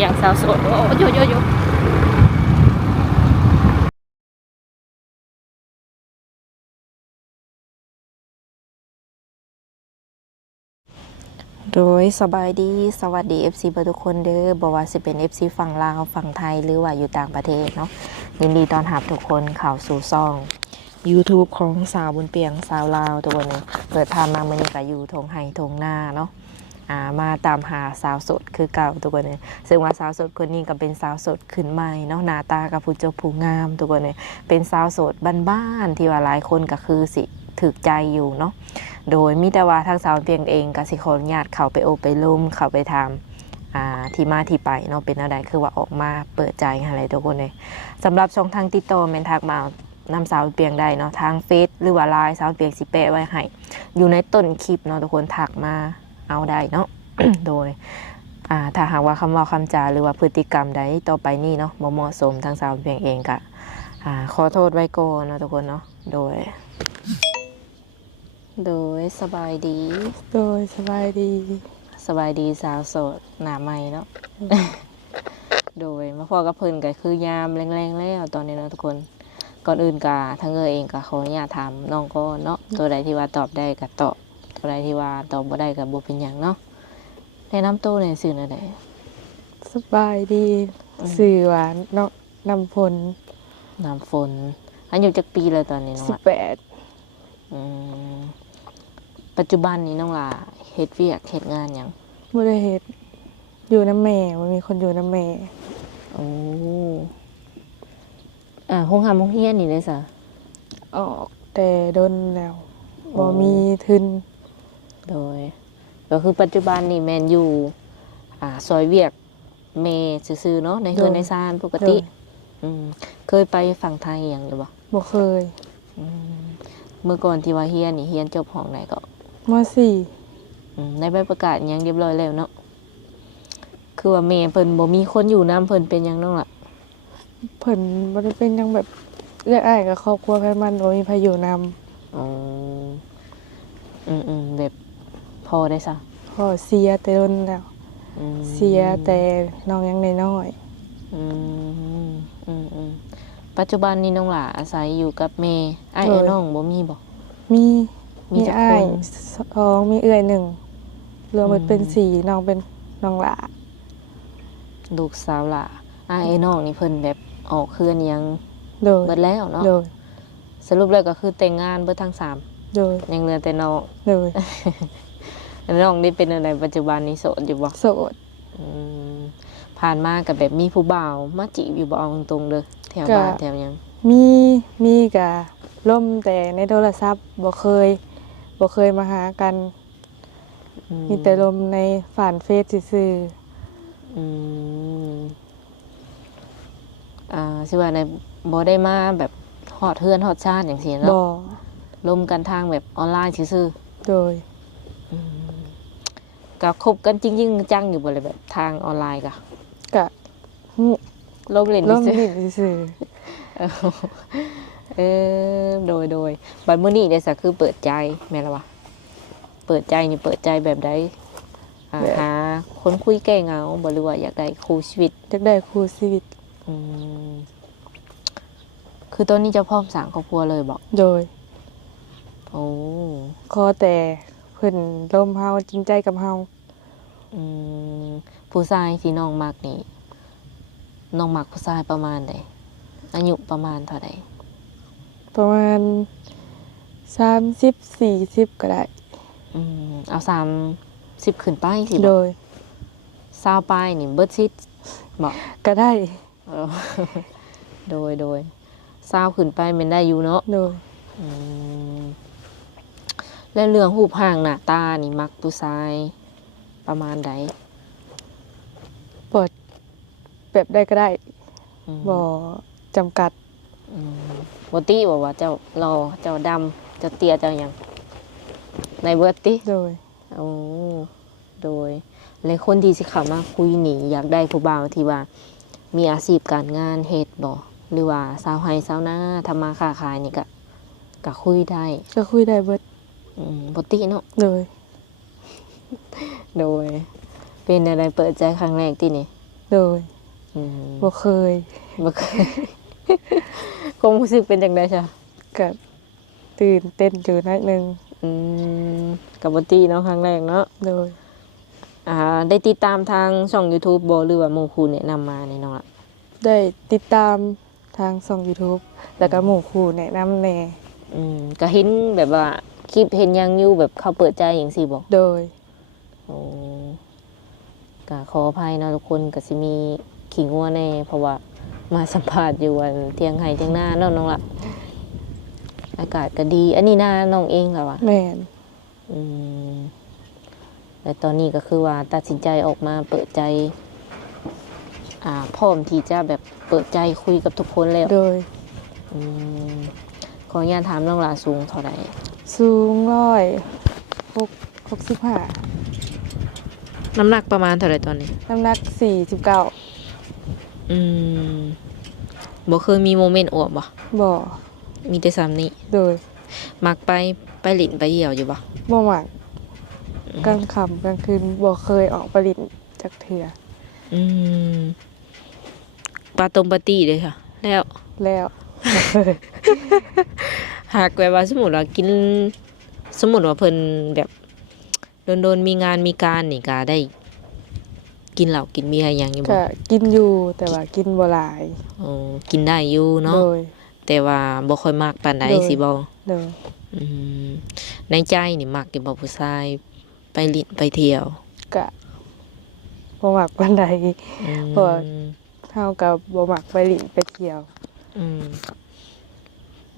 ปียงสาวโสดโอ้โยโยโยโดยสบายดีสวัสดี FC เบอร์ทุกคนเด้อบอกว่าสิเป็น FC ฝั่งลาวฝั่งไทยหรือว่าอยู่ต่างประเทศเนาะยินดีต้อนรับทุกคนเข้าสู่ช่อง YouTube ของสาวบุญเปียงสาวลาวตัวนึงเปิดทางมาเมื่อนี้ก็อยู่ทงไห้ทงหน้าเนาะมาตามหาสาวสดคือเก่าตัวนึงซึ่งว่าสาวสดคนนี้ก็เป็นสาวสดขึ้นใหม่เนาะหน้าตากับผู้เจ้าผู้งามตัวนึงเป็นสาวสดบ้านๆที่ว่าหลายคนก็คือสิถึกใจอยู่เนาะโดยมิตรว่าทางสาวเพียงเองก็สิขออนุญาตเข้าไปโอบไปลุ่มเข้าไปทำที่มาที่ไปเนาะเป็นอะไรคือว่าออกมาเปิดใจอะไรทุกคนเลยสำหรับช่องทางติดต่อแมนทักมานำสาวเปียงได้เนาะทางเฟซหรือว่าไลน์สาวเปียงสิแปะไว้ให้อยู่ในต้นคลิปเนาะทุกคนทักมาเอาได้เนาะ โดยถ้าหากว่าคำว่าคำจาหรือว่าพฤติกรรมใดต่อไปนี่เนาะบ่เหมาะสมทางสาวเปียงเองก็ขอโทษไว้ก่อนเนาะทุกคนเนาะโดยสบายดีโดยสบายดีสาวโสดหน้าใหม่เนาะ โดยมาพอกับเพิ่นก็คือยามแรงๆแล้วตอนนี้เนาะทุกคนก่อนอื่นก็ทั้งเองก็ขออนุญาตถามน้องก็เนาะตัวใดที่ว่าตอบได้ก็ตอบตัวใดที่ว่าตอบบ่ได้ก็บ่เป็นหยังเนาะแนะนำตัวหน่อยซื่อหน่อยได้ สบายดีสื่อหวานเนาะนำพลน้ำฝนอายุจักปีแล้วตอนนี้น้องล่ะ18อืมปัจจุบันนี้น้องล่ะเฮ็ดเวียกเฮ็ดงานหยัง บ่ได้เฮ็ดอยู่น้ำแม่มันมีคนอยู่น้ำแม่โอ้โรงเรียนนี่เด้อซะออกแต่ดนแล้วบ่มีทุนโดยก็คือปัจจุบันนี่แม่นอยู่ซอยเวียกเมซื่อๆเนาะในเฮือนในซ่านปกติเคยไปฝั่งไทยหยังอยู่บ่บ่เคยเมื่อก่อนที่ว่าเรียนนี่เรียนจบห้องไหนก็ม.4ได้ใบประกาศหยังเรียบร้อยแล้วเนาะคือว่าแม่เพิ่นบ่มีคนอยู่นำเพิ่นเป็นหยังน้องล่ะเพิ่นบ่ได้เป็นหยังแบบเอื้ออ้ายกับครอบครัวไผมันบ่มีไผอยู่นำอ๋อแบบพอได้ซะพ่อเสียแต่ดนแล้วเสียแต่น้องยังน้อยปัจจุบันนี้น้องหล่าอาศัยอยู่กับแม่อ้ายน้องบ่มีบ่มีอ้าย2มีเอื้อย1รวมเป็น4น้องเป็นน้องหล่าลูกสาวหล่าอ้ายน้องนี่เพิ่นแบบออกเฮือนยังเบิดแล้วเนาะสรุปแล้วก็คือแต่งงานเบิดทั้ง3ยังเหลือแต่น้องน้องนี่เป็นอะไรปัจจุบันนี้โสดอยู่บ่โสดผ่านมากับแบบมีผู้บ่าวมาจีบอยู่บ่เอาตรงๆเด้อแถวบ้านแถวยังมีกะล่มแต่ในโทรศัพท์บ่เคยมาหากันมีแต่ลมในผ่านเฟซซื่อสิว่าในบ่ได้มาแบบฮอดเฮือนฮอดชาติจังซี่เนาะบ่ลมกันทางแบบออนไลน์ซื่อๆโดยก็คบกันจริงๆจังอยู่บ่เลยแบบทางออนไลน์กะลมเล่นซื่อโดยบัดมื้อนี้เนี่ยซะคือเปิดใจแม่นล่ะวะเปิดใจนี่เปิดใจแบบใดหาคนคุยแก้เหงาบ่หรือว่าอยากได้คู่ชีวิตคือตอนนี้จะพร้อมสร้างครอบครัวเลยบ่โดยโอ้ขอแต่เพิ่นร่มเฮาจริงใจกับเฮาผู้ชายที่น้องมักนี่น้องมักผู้ชายประมาณใดอายุประมาณเท่าใดประมาณ30 40ก็ได้เอา30ขึ้นไปสิโดย20ปลายนี่เบิดชิดบ่ก็ได้โดย20ขึ้นไปแม่นได้อยู่เนาะโดยและเรื่องรูปร่างหน้าตานี่มักผู้ชายประมาณใดเปิดแบบได้ก็ได้บ่จำกัดบ่ติบ่ว่าเจ้าหล่อเจ้าดำเจ้าเตี้ยเจ้าหยังในเบิดติโดยและคนที่สิเข้ามาคุยนี่อยากได้ผู้บ่าวที่ว่ามีอาชีพการงานเฮ็ดบ่หรือว่าชาวไร่ชาวนาทำมาค้าขายนี่ก็คุยได้เบิดบ่ติเนาะโดยเป็นอะไรเปิดใจครั้งแรกที่นี่ โดย อืม บ่เคย บ่เคย ความรู้สึกเป็นจังได๋จ้ะ ก็ตื่นเต้นอยู่นิดนึง อืมก็บ่ติเนาะครั้งแรกเนาะ โดย ได้ติดตามทางช่อง YouTube บ่หรือว่าหมู่ครูแนะนำมานี่น้องล่ะ ได้ติดตามทางช่อง YouTube แล้วก็หมู่ครูแนะนำแหน่ ก็เห็นแบบว่าคลิปเห็นหยังอยู่แบบเขาเปิดใจจังซี่บ่ โดย โอ้ก็ขออภัยเนาะทุกคนก็สิมีขี้งัวแน่เพราะว่ามาสัมภาษณ์อยู่วันเที่ยงไห้เที่ยงหน้าเนาะน้องล่ะอากาศก็ดี อันนี้หน้าน้องเองเหรอวะ แม่น อืมแต่ตอนนี้ก็คือว่าตัดสินใจออกมาเปิดใจพร้อมที่จะแบบเปิดใจคุยกับทุกคนแล้ว โดย อืมขออนุญาตถามน้องหลาสูงเท่าไหร่ สูง165 น้ำหนักประมาณเท่าไหร่ตอนนี้ น้ำหนัก49 อืมบ่เคยมีโมเมนต์อวบบ่ บ่ มีแต่ซ้ำนี้ โดย มักไปหลินไปเหี่ยวอยู่บ่ บ่มักกลางค่ำกลางคืนบ่เคยออกไปเลินจักเทื่อ อืมปลาตรงปลาตีเลยค่ะ แล้ว แล้วบ่เคย หากแบบว่าสมมุติว่ากินสมมุติว่าเพิ่นแบบโดนๆมีงานมีการนี่ก็ได้ กินเหล้ากินเบียร์หยังอยู่บ่ ก็กินอยู่แต่ว่ากินบ่หลาย โอ้กินได้อยู่เนาะ โดย แต่ว่าบ่ค่อยมักปานใด โดย สิบ่ โดย อืมในใจนี่มักอยู่บ่ผู้ชายไปหลินไปเที่ยว ก็บ่มักปานใด อืม เพราะว่า เฮาก็บ่มักไปเลินไปเที่ยว อืม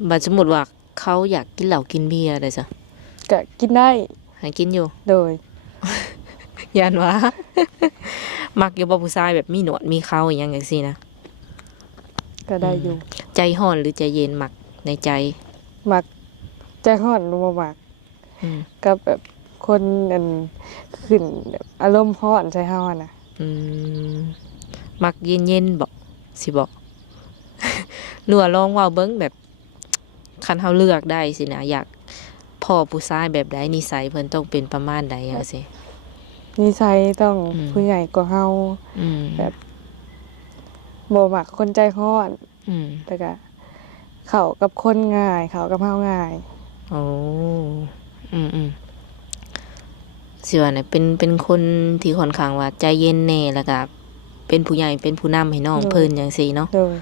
บัดสมมุติว่าเขาอยากกินเหล้ากินเบียร์ได้ซะ ก็กินได้ ให้กินอยู่ โดย ยันว่า มักอยู่บ่ผู้ชายแบบมีหนวดมีเขาอหย่างจังซี่นะ ก็ได้อยู่ ใจร้อนหรือใจเย็นมักในใจ มักใจร้อนบ่มัก อืม กับแบบคนอันขึ้นแบบอารมณ์ร้อนใส่เฮาอะน่ะ อืมมักเย็นๆบ่สิบ่ หรือว่าลองเว้าเบิ่งแบบคันเฮาเลือกได้สินะอยากพ่อผู้ชายแบบใดนิสัยเพิ่นต้องเป็นประมาณใดจังซี่ นิสัยต้อง อืม ผู้ใหญ่กว่าเฮา อืม แบบบ่มักคนใจร้อน อืม แต่ก็เข้ากับคนง่าย เข้ากับเฮาง่าย โอ้อืมสิว่าเนี่ยเป็นคนที่ค่อนข้างว่าใจเย็นแน่แล้วก็เป็นผู้ใหญ่เป็นผู้นำให้น้องเพิ่นจังซี่เนาะ โดย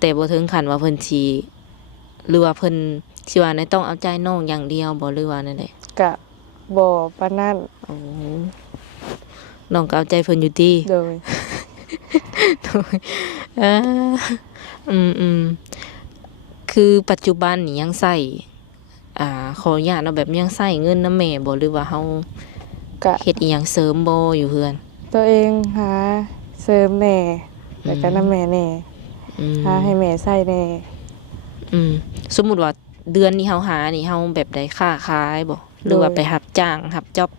แต่บ่ถึงขั้นว่าเพิ่นสิหรือว่าเพิ่นสิว่าในต้องเอาใจน้องอย่างเดียวบ่หรือว่านั่นแหละ ก็บ่ปานนั้น โอ้น้องก็เอาใจเพิ่นอยู่ติ โดย อ่าอืมคือปัจจุบันนี่ยังใช้ขออนุญาตเนาะแบบยังใช้เงินนำแม่บ่หรือว่าเฮา ก็ เฮ็ดอีหยังเสริมบ่อยู่เฮือน ตัวเองหาเสริมแหน่แล้วก็นำแม่แหน่ อืม หาให้แม่ใช้แหน่ สมมุติว่าเดือนนี้เฮาหานี่เฮาแบบใดค้าขายบ่หรือว่าไปรับจ้างรับจ็อบ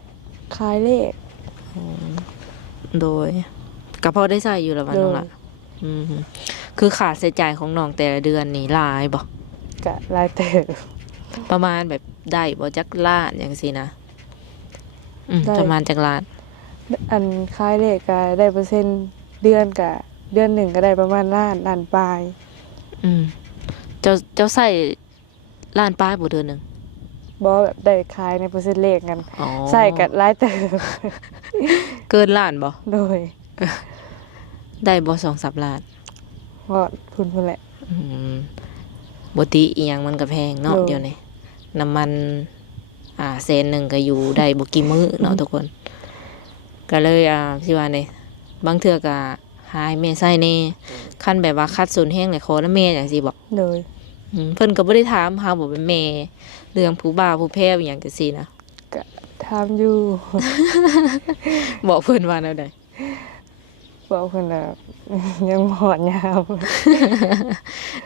ขายเลข โดยก็พอได้ใช้อยู่แล้วว่าน้องล่ะ โดย อืมคือค่าใช้จ่ายของน้องแต่ละเดือนนี่หลายบ่ ก็หลายเติบ ประมาณแบบได้บ่จักล้านจังซี่นะได้ประมาณจักล้าน อันขายเลขก็ได้เปอร์เซ็นต์เดือนก็เดือนหนึ่งก็ได้ประมาณล้านปลาย อืมเจ้าใช้ล้านปลายบ่เดือนหนึง บ่แบบได้ขายในเปอร์เซ็นต์เลขกัน อ๋อ ใส่ก็หลายเติบ เกินล้านบ่ โดย ได้บ่2-3ล้าน เพราะทุนพุ่นแหละ อืมบ่ติอีหยังมันก็แพงเนาะ โอ้ เดี๋ยวนี้น้ำมันแสนหนึงก็อยู่ได้บ่กี่มื้อเนาะทุกคน ก็เลยสิว่านี่บางเทื่อก็หาให้แม่ใช้แน่คันแบบว่าคัดสนแฮงเลยขอนํแม่จังซี่บ่ โดย เพิ่นก็บ่ได้ถามเฮาบ่เป็นแม่เรื่องผู้บ่าวผู้แพ้อหย่างจังซี่นะ ก็ถามอยู่ บอกเพิ่นว่าแนวใด บอกเพิ่นว่า ยังบ่ฮอดยาม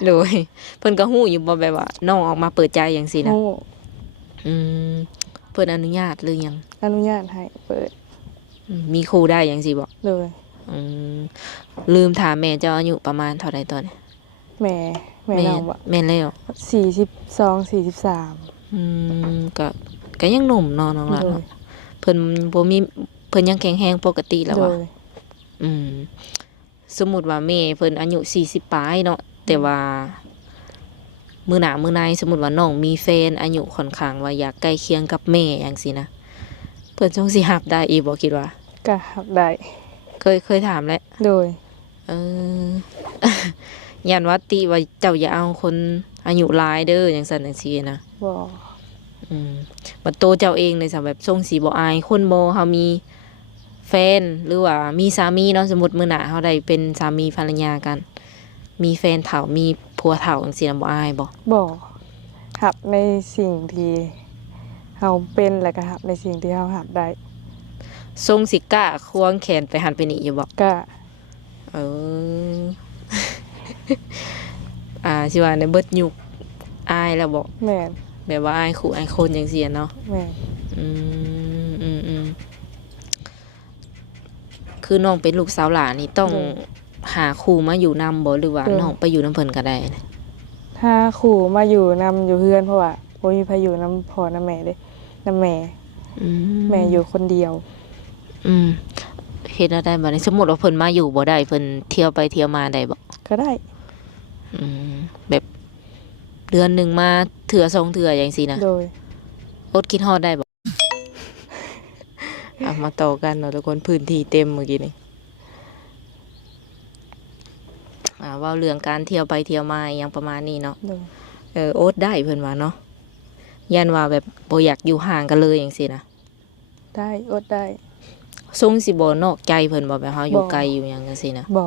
โดยเพิ่นก็ฮู้อยู่บ่แบบว่าน้องออกมาเปิดใจจังซี่นะ ฮู้ อืมเพิ่นอนุญาตหรือยัง อนุญาตให้เปิด มีครูได้จังซี่บ่ โดย อืมลืมถามแม่เจ้าอายุประมาณเท่าใดตอนนี้ แม่น้องว่า แม่นแล้ว 42 43 ก็ยังหนุ่มเนาะน้องหลาน โดย เนาะเพิ่นบ่มีเพิ่นยังแข็งแรงปกติแล้ว โด ว่ะ ย อืม สมมุติว่าแม่เพิ่นอายุ40ปลายเนาะแต่ว่ามื้อหน้ามื้อในสมมุติว่าน้องมีแฟนอายุค่อนข้างว่าอยากใกล้เคียงกับแม่จังซี่นะเพิ่นจงสิรับได้อีกบ่คิดว่า ก็รับได้เคยถามแล้ว โดย เออ ยันว่าติว่าเจ้าอย่าเอาคนอายุหลายเด้อจังซั่นจังซี่นะ บ่ บัดโตเจ้าเองเลยสำแบบทรงสีบ่อายคนบ่เฮามีแฟนหรือว่ามีสามีเนาะสมมุติมื้อหน้าเฮาได้เป็นสามีภรรยากัน มีแฟนเฒ่ามีผัวเฒ่าจังซี่นะบ่อายบ่ บ่รับในสิ่งที่เฮาเป็นแล้วก็รับในสิ่งที่เฮารับได้ ทรงสิกล้าควงแขนไปหันไปนี่อยู่บ่ ก็ เออ สิว่าในเบิดยุคอายแล้วบ่ แม่น แบบว่าอายคู่อายคนจังซี่เนาะ แม่น อืมอืมอืมคือน้องเป็นลูกสาวหลานนี่ต้องหาครูมาอยู่นำบ่หรือว่าน้องไปอยู่นำเพิ่นก็ได้นะ ถ้าครูมาอยู่นำอยู่เฮือนเพราะว่าบ่มีไผอยู่นำพ่อนำแม่เด้นำแม่ อื แม่อยู่คนเดียว อืมเฮ็ดได้บัดนี้สมมุติว่าเพิ่นมาอยู่บ่ได้เพิ่นเที่ยวไปเที่ยวมาได้บ่ ก็ได้ อืมแบบเดือนหนึงมาเทื่อ2เทื่อจังซี่นะ โดย อดคิดฮอดได้บ่ มาต่อกันเนาะทุกคนพื้นที่เต็มเมื่อกี้นี้เว้าเรื่องการเที่ยวไปเที่ยวมาอหยังประมาณนี้เนาะ โดย โอ๊ตได้เพิ่นว่าเนาะยันว่าแบบบ่อยากอยู่ห่างกันเลยจังซี่นะ ได้อดได้ ทรงสิบ่นอกใจเพิ่นบ่แบบเฮาอยู่ บ่ ไกลอยู่หยังจังซี่นะ บ่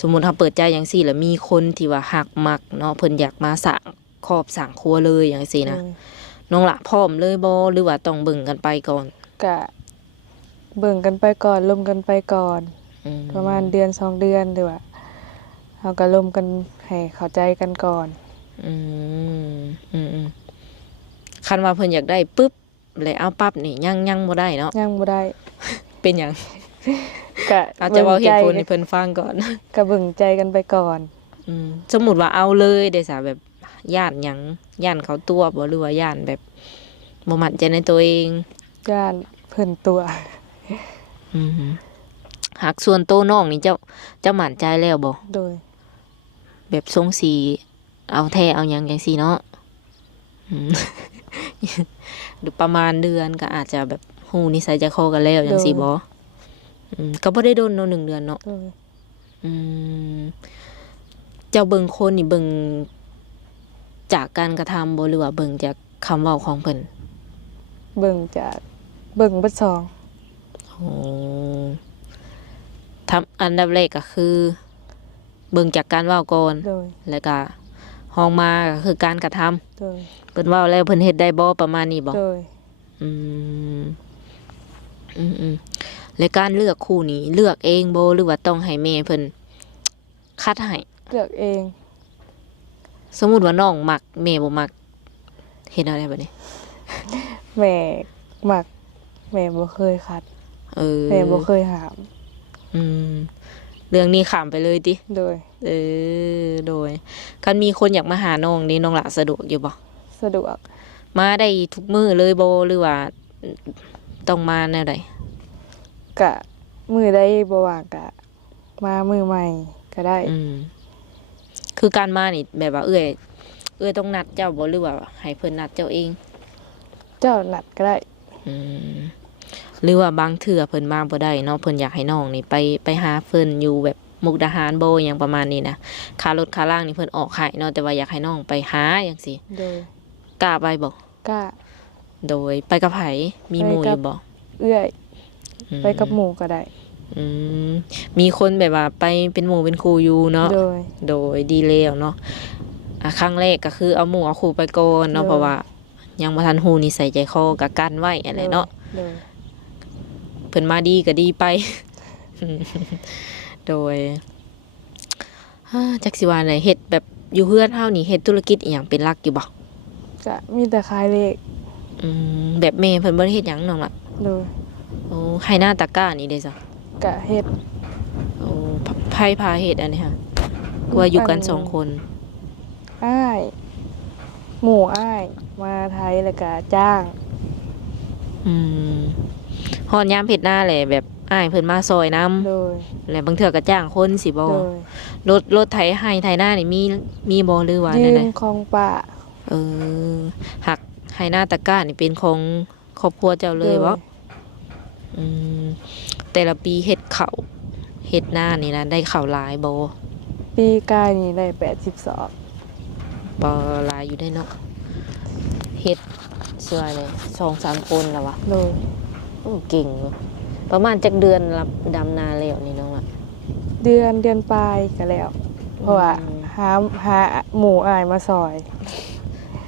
สมมุติเฮาเปิดใจจังซี่แล้วมีคนที่ว่าฮักมักเนาะเพิ่นอยากมาสร้างครอบสร้างครัวเลยจังซี่นะ โดย น้องละพร้อมเลยบ่หรือว่าต้องเบิ่งกันไปก่อน ก็เบิ่งกันไปก่อนลมกันไปก่อน อืม ประมาณเดือน2เดือนหรือว่าเฮาก็ลมกันให้เข้าใจกันก่อน อืมอืมคันว่าเพิ่นอยากได้ปึ๊บแล้วเอาปั๊บนี่ยังบ่ได้เนาะ ยังบ่ได้ เป็นหยัง ก็ อาจจะเว้าเหตุผล บิ่ ให้ งใจ เพิ่นฟังก่อน ก็เบิ่งใจกันไปก่อน สมมุติว่าเอาเลยได้ซะแบบย่านหยังย่านเขาตัวบ่หรือว่าย่านแบบบ่มั่นใจในตัวเอง ย่านเพิ่นตัว หากส่วนโตวน้องนี่เจ้ามั่นใจแล้วบ่ โดย แบบทรงสีเอาแท้เอาหยังจังซี่เนาะอืม หรือประมาณเดือนก็อาจจะแบบฮู้นิสัยใจคอกันแล้วจังซี่บ่ก็บ่ได้โดนเนาะ1 เดือนเนาะ โดย อืมเจ้าเบิ่งคนนี่เบิ่งจากการกระทำบ่หรือว่าเบิ่งจากคำเว้าของเพิ่น เบิ่งจากเบิ่งเบิดสอง โอ้อันดับแรกก็คือ เบิ่งจากการเว้าก่อน โดย แล้วก็ห้องมาก็คือการกระทำ โดย เพิ่นเว้าแล้วเพิ่นเฮ็ดได้บ่ประมาณนี้บ่ โดย อืมและการเลือกคู่นี้เลือกเองบ่หรือว่าต้องให้แม่เพิ่นคัดให้ เลือกเอง สมมุติว่าน้องมักแม่บ่มักเฮ็ดเอาได้บัดนี้ แม่มักแม่บ่เคยคัด เออ แม่บ่เคยหาม อืมเรื่องนี้ข้ามไปเลยติ โดย โดยคันมีคนอยากมาหาน้องนี่น้องละสะดวกอยู่บ่ สะดวก มาได้ทุกมื้อเลยบ่หรือว่าต้องมาแนวใด กะมือได้บ่ว่างกะ มามือใหม่ก็ได้ คือการมานี่แบบว่าเอื้อยต้องนัดเจ้าบ่หรือว่าให้เพิ่นนัดเจ้าเอง เจ้านัดก็ได้ หรือว่าบางเทื่อเพิ่นมาบ่ได้เนาะเพิ่นอยากให้น้องนี่ไปหาเพิ่นอยู่แบบมุกดาหารบ่อหยังประมาณนี้นะค่ารถค่าล่างนี่เพิ่นออกให้เนาะแต่ว่าอยากให้น้องไปหาจังซี่ โดย กล้าไปบ่ กล้า โดยไปกับไผมีหมู่อยู่บ่ เอื้อย อืม ไปกับหมู่ก็ได้ มีคนแบบว่าไปเป็นหมู่เป็นครูอยู่เนาะ โดย ดีแล้วเนาะครั้งแรกก็คือเอาหมู่เอาครูไปก่อนเนาะ โดย เพราะว่ายังบ่ทันฮู้นิสัยใจคอก็กันไว้อะไรเนาะ โดย เพิ่นมาดีก็ดีไป โดยจักสิว่าไหนเฮ็ดแบบอยู่เฮือนเฮานี่เฮ็ดธุรกิจอีหยังเป็นหลักอยู่บ่ จะมีแต่ขายเลข แบบแม่เพิ่นบ่ได้เฮ็ดหยังน้องล่ะ โดย โอ้ให้หน้าตะกร้านี่เด้ซะ กะเฮ็ด โอ้ไผพาเฮ็ดอันนี้ค่ะว่าอยู่กัน2คน อ้ายหมู่อ้ายมาไทยแล้วก็จ้าง ฮอดยามเฮ็ดหน้าแหละแบบ อ้ายเพิ่นมาซอยนำ โดย และบางเทื่อก็จ้างคนสิบ่ โดย รถไถให้ไถหน้านี่มีบ่หรือว่า ยื แนว ม ใด ของป้า เออหักให้หน้าตะกร้านี่เป็นของครอบครัวเจ้าเลยบ่อืมแต่ละปีเฮ็ดข้าวเฮ็ดหน้านี่นะได้ข้าวหลายบ่ ปีกายนี่ได้80สอบ บ่หลายอยู่ได้เนาะเฮ็ดเชื่อเลย2-3 คนแล้ววะ โดย โอ้เก่งเนอะประมาณจักเดือนรับดำนาแล้วนี่น้องล่ะ เดือนปลายก็แล้ว เพราะว่า อืม หาหมู่อายมาซอย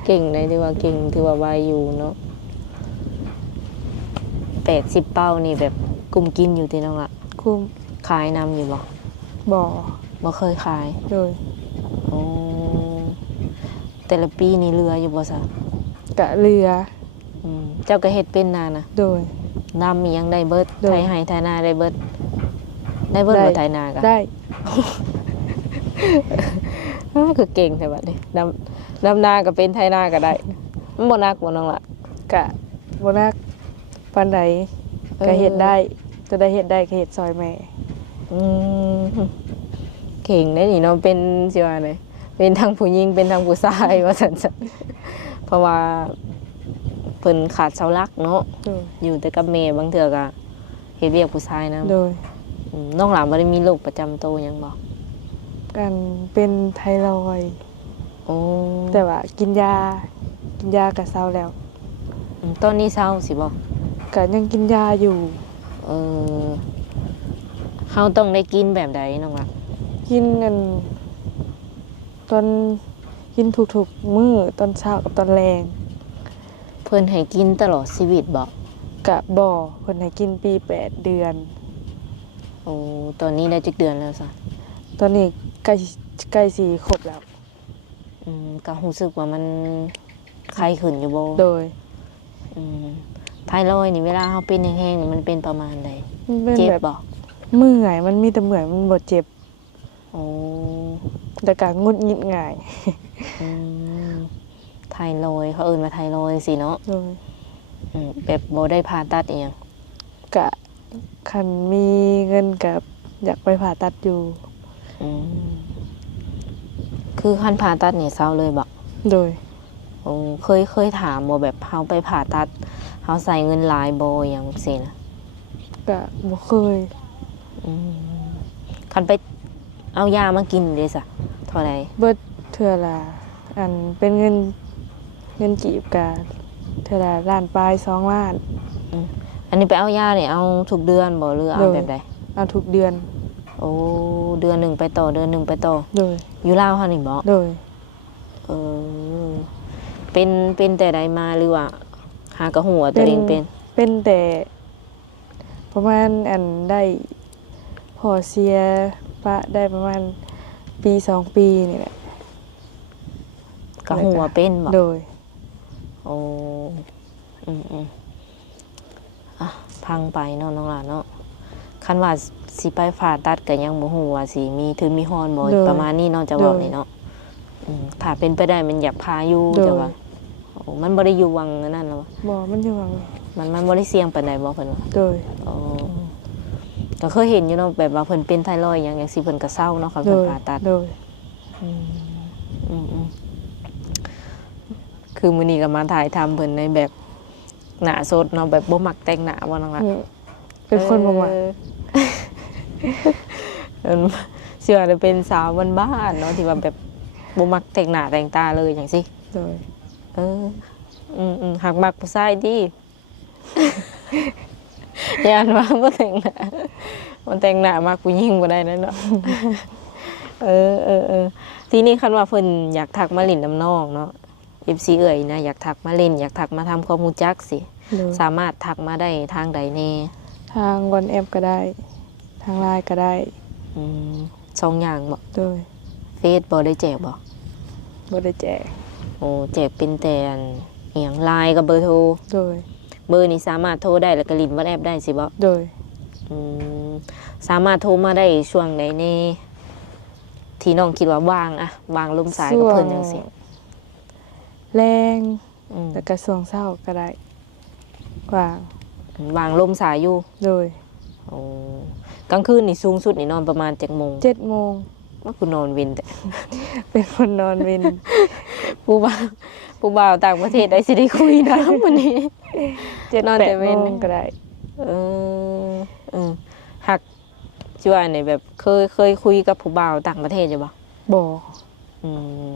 เก่งได้ถือว่าเก่งถือว่าไวอยู่เนาะ80เป้านี่แบบกุมกินอยู่ติน้องล่ะ คุม ขายนำอยู่บ่ บ่อ บ่เคยขาย โดย โอ้แต่ละปีนี่เรืออยู่บ่ซะ กะเรือ เจ้าก็เฮ็ดเป็นนานะ โดย นำมีหยังได้เบิด โดย ไถให้ไถนาได้เบิดได้เบิดบ่ไถนาก็ ได้ คือเก่งแท้บัดนี้ดำนาก็เป็นไถนาก็ได้มันบ่หนักบ่น้องล่ะ กะบ่นักปานใดก็เฮ็ดได้ตัวได้เฮ็ดได้ก็เฮ็ดซอยแม่ อืมเก่งได้นี่เนาะเป็นสิว่าไดเป็นทั้งผู้หญิงเป็นทั้งผู้ชายว่าซั่นซะเพราะว่าเพิ่นขาดเสาหลักเนาะ โดย อยู่แต่กับแม่บางเทื่อก็เฮ็ดเวียกผู้ชายนำ โดย น้องหลานบ่ได้มีโรคประจำตัวหยังบ่ กันเป็นไทรอยด์ โอ้ แต่ว่ากินยาก็เซาแล้ว ตอนนี้เศร้าสิบ่ ก็ยังกินยาอยู่ เออเฮาต้องได้กินแบบใดน้องล่ะ กินนั่นตอนกินทุกๆมื้อตอนเช้ากับตอนแลง เพิ่นให้กินตลอดชีวิตบ่ กะบ่เพิ่นให้กินปี8เดือน โอ้ตอนนี้ได้จักเดือนแล้วซะ ตอนนี้ใกล้สิครบแล้ว ก็รู้สึกว่ามันไข้ขึ้นอยู่บ่ โดย อืมไทรอยด์นี่เวลาเฮาเป็นแห้งๆนี่มันเป็นประมาณใด มันเป็น เจ็บ แบบ บ่ เมื่อยมันมีแต่เมื่อยมันบ่เจ็บ โอ้ แต่ก็หงุดหงิดง่าย อืมไทรอยด์เขาเอิ้นว่าไทรอยด์สิเนาะ โดย แบบบ่ได้ผ่าตัดอีหยัง กะคันมีเงินกับอยากไปผ่าตัดอยู่ อืมคือคันผ่าตัดนี่เศร้าเลยบ่ โดย โอ้เคยถามบ่แบบเฮาไปผ่าตัดเฮาใส่เงินหลายบ่อหย่างซี่นะ กะบ่เคย คันไปเอายามากินเด้ซะเท่าใด เบิดเทื่อละอันเป็นเงินกีบกะเทื่อละล้านปลาย2ล้าน อันนี้ไปเอายาเนี่ยเอาทุกเดือนบ่หรือเอา โดย แบบใด เอาทุกเดือน โอ้เดือนหนึงไปต่อเดือนหนึงไปต่อ โดย อยู่ลาวเฮานี่บ่ โดย เออเป็นแต่ใดมาหรือว่าหากะหัวตัวเองเป็น เป็นแต่ประมาณอันได้พอเสียปะได้ประมาณปี2 ปีนี่แหละ กะหัวเป็นบ่ โดย โอ้อืมอ่ะพังไปเนาะน้องหลานเนาะคันว่าสิไปผ่าตัดก็ยังบ่ฮู้ว่าสิมีทุนมีฮอนบ่ โดย ประมาณนี้เนาะจะเว้า โดย นี่เนาะถ้าเป็นไปได้มันอยากพาอยู่ โดย แต่ว่าโอ้มันบ่ได้อยู่วังอันนั่นแล้ววะ บ่มันอยู่วัง มันบ่ได้เสี่ยงปานใดบ่เพิ่นว่า โดย อ๋อก็เคยเห็นอยู่เนาะแบบว่าเพิ่นเป็นไทรอยด์หยังจังซี่เพิ่นก็เศร้าเนาะคัน โด เพิ่น ย ผ่าตัด โดย อืมคือมื้อนี้ก็มาถ่ายทำเพิ่นในแบบหน้าสดเนาะแบบบ่มักแต่งหน้าบ่น้องล่ะ เป็นคนบ่มัก เออเชื่อจะเป็นสาวบ้านๆเนาะที่ว่าแบบบ่มักแต่งหน้าแต่งตาเลยอย่างสิ โดย เออหักมักผู้ชายดิ ยานว่าบ่แต่งหน้ามันแต่งหน้ามักผู้หญิงบ่ได้นั่นเนาะ ทีนี้คันว่าเพิ่นอยากทักมาเล่นน้ำน้องเนาะ FC เอ่ยนะอยากทักมาเล่นอยากทักมาทำความรู้จักสิ โดย สามารถทักมาได้ทางใดแน่ ทางวันแอปก็ได้ ทางไลน์ก็ได้ สองอย่างบ่ โดย เฟซบ่ได้แจกบ่ บ่ได้แจก โอ้แจกเป็นแต่อันอหย่างไลน์กับเบอร์โทร โดย เบอร์นี้สามารถโทรได้แล้วก็ลินวัดแอปได้สิบ่ โดย สามารถโทรมาได้ช่วงใดในที่น้องคิดว่าว่างอะวางลมสายกับเพิ่นจังซี่ แรง อืม แล้วก็ช่วงเช้าก็ได้กว่าง วางลมสายอยู่ โดย โอ้กลางคืนนี่สูงสุดนี่นอนประมาณ7 โมง 7 โมง ว่าคุณนอนเว้นแต่ เป็นคนนอนเว้น ผู้บ่าวผู้บ่าวต่างประเทศได้สิได้คุยนะวันนี้ นอนแต่ 7-8 เว้ โม น งก็ได้ เอหักชื่อว่าเนี่ยแบบเคยคุยกับผู้บ่าวต่างประเทศอยู่บ่ บ่ อืม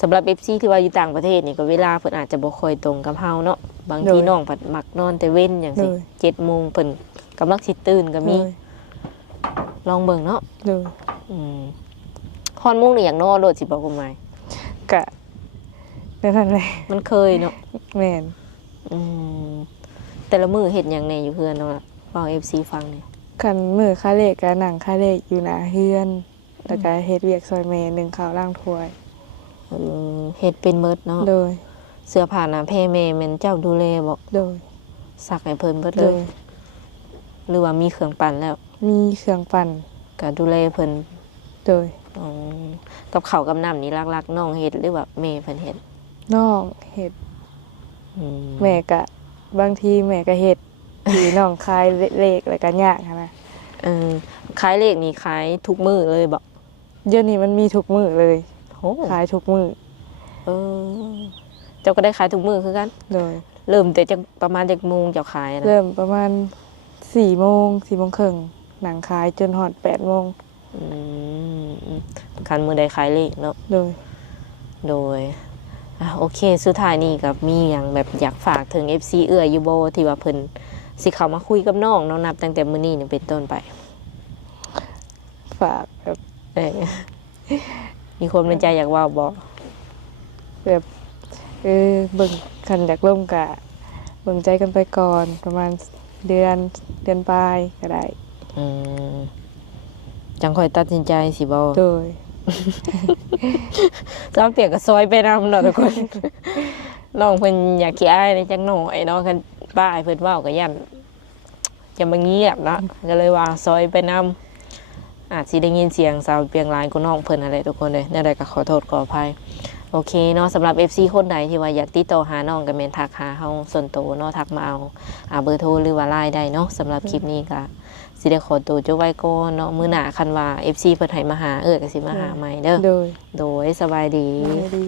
สำหรับ FC ที่ว่าอยู่ต่างประเทศนี่ก็เวลาเพิ่นอาจจะบ่ค่อยตรงกับเฮาเนาะบางทีน้องเพิ่นมักนอนแต่เว้นจังซี่7 โมงเพิ่นกำลังสิตื่นก็มี เลย ลองเบิ่งเนาะ เลย อืมฮอนมุ้งนี่อยากนอนโลดสิบ่กุมาย กะนั่นแหละ มันเคยเนาะ แม่น อืมแต่ละมื้อเฮ็ดหยังแหน่อยู่เฮือนเนาะเว้า FC ฟังนี่ คันมื้อคาเลกก็นั่งคาเลกอยู่หน้าเฮือน แล้วก็เฮ็ดเวียกซอยแม่นึ่งข้าวล้างถ้วย เฮ็ดเป็นเบิดเนาะ โดย เสื้อผ้าหน้าแพรแม่แม่นเจ้าดูแลบ่ โดย ซักให้เพิ่นเบิด โด เลย ย หรือว่ามีเครื่องปั่นแล้ว มีเครื่องปั่น ก็ดูแลเพิ่น โดย อ๋อกับข้าวกับน้ำนี่ลักๆน้องเฮ็ดหรือว่าแม่เพิ่นเฮ็ด น้องเฮ็ด อืม แม่ก็บางทีแม่ก็เฮ็ดที่น้องคายเลขแล้วก็ยากหั้นนะ เออขายเลขนี่ขายทุกมื้อเลยบ่ เดี๋ยวนี้มันมีทุกมื้อเลย โห ขายทุกมื้อ เออเจ้าก็ได้ขายทุกมื้อคือกัน โดย เริ่มแต่จักประมาณจักโมงเจ้าขายนะ เริ่มประมาณ4 โมง4 โมงครึ่งหนังขายจนฮอด8 โมง อืมคันมื้อใดขายเลขเนาะ โดย โดยโอเค สุดท้ายนี่กับมีอย่างแบบอยากฝากถึง FC เอื้อยูโบที่ว่าเพิ่นสิเข้ามาคุยกับน้องเนาะนับตั้งแต่มื้อนี้นี่เป็นต้นไป ฝากแบบ เออมีความในใจอยากเว่าบ่ แบบเบิ่งคันอยากร่วมกะเบิ่งใจกันไปก่อนประมาณเดือนปลายก็ได้ อืมจังค่อยตัดสินใจสิบ่ โดย ซ้ำเปียกก็ซอยไปนำเนาะทุกคน น้องเพิ่นอยากขี้อายในจังหน่อยเนาะคันป้าให้เพิ่นเว้าก็ยันจะมาเงียบเนาะก็เลยว่าซอยไปนำอาจสิได้ยินเสียงสาวเปียงหลายกว่าน้องเพิ่นอะไรทุกคนเลยนั่นใดก็ขอโทษขออภัยโอเคเนาะสำหรับ FC คนใดที่ว่าอยากติดต่อหาน้องก็แม่นทักหาเฮาส่วนตัวเนาะทักมาเอาเบอร์โทรหรือว่า LINE ได้เนาะสำหรับคลิปนี้ก็สิได้ขอตัวจบไว้ก่อนเนาะมื้อหน้าคันว่า FC เพิ่นให้มาหาก็สิมาหาใหม่เด้อ โดย โดยสบายดี ดี